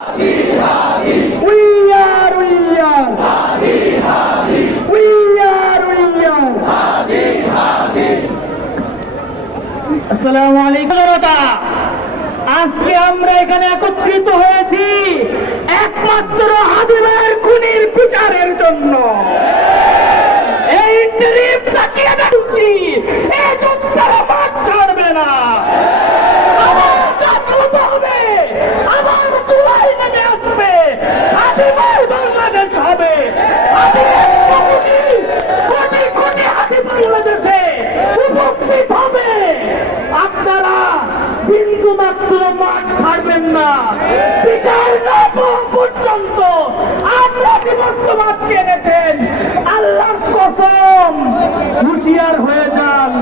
আসসালামু আলাইকুম জনতা। আজকে আমরা এখানে একত্রিত হয়েছি একমাত্র হাদি ভাইয়ের খুনির বিচারের জন্য। এই ইন্টারিম তাকিয়ে দেখছি এই যোদ্ধারা মাঠ ছাড়বে না। আমার জাগ্রত হবে, আমার জুলাই নেমে আসবে, হাদি ভাই বাংলাদেশ হবে। কোটি কোটি হাদি বাংলাদেশে উপস্থিত হবে। আপনারা বিন্দু মাত্র মাঠ ছাড়বেন না। বিচার না পাওয়া পর্যন্ত আমরা বিভক্তবাদকে এনেছেন, আল্লাহর কসম হুঁশিয়ার হয়ে যান।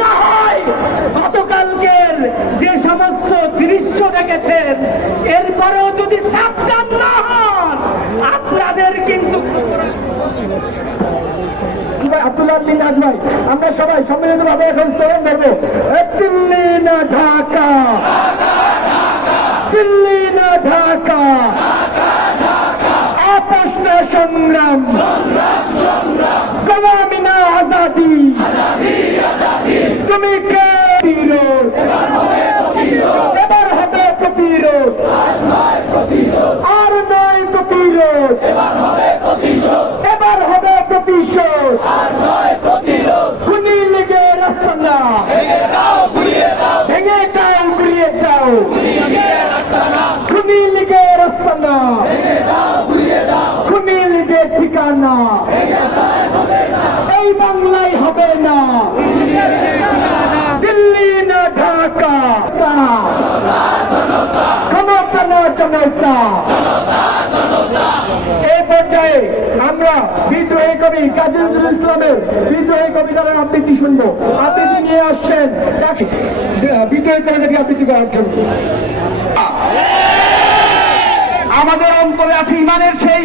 না হয় গতকালকের যে সমস্ত দৃশ্য দেখেছেন এরপরেও যদি সাবধান না হন আপনাদের কিন্তু আব্দুল্লাহ বিন নাজ ভাই, আমরা সবাই সম্মিলিতভাবে এখন স্লোগান ধরবো, দিল্লি না ঢাকা, দিল্লি না ঢাকা, আপোষ না সংগ্রাম, গোলামি না আজাদি, তুমি কে প্রতিরোধ, এবার হবে প্রতিরোধ, আর নয় প্রতিরোধ, এবার হবে প্রতিশোধ। খুনি লীগের আস্তানা ভেঙে দাও ঘুরিয়ে দাও, খুনি লীগের আস্তানা, খুনি লীগের ঠিকানা এই বাংলায় হবে না। দিল্লি না ঢাকা, ক্ষমতা না জনতা। এই পর্যায়ে আমরা বিদ্রোহী কবি কাজী নজরুল ইসলামের বিদ্রোহী কবিতার আবৃত্তি শুনবো। আবৃত্তি নিয়ে আসছেন বিদ্রোহী কবিতাকে আবৃত্তি করার জন্য। আমাদের অন্তরে আছে ইমানের সেই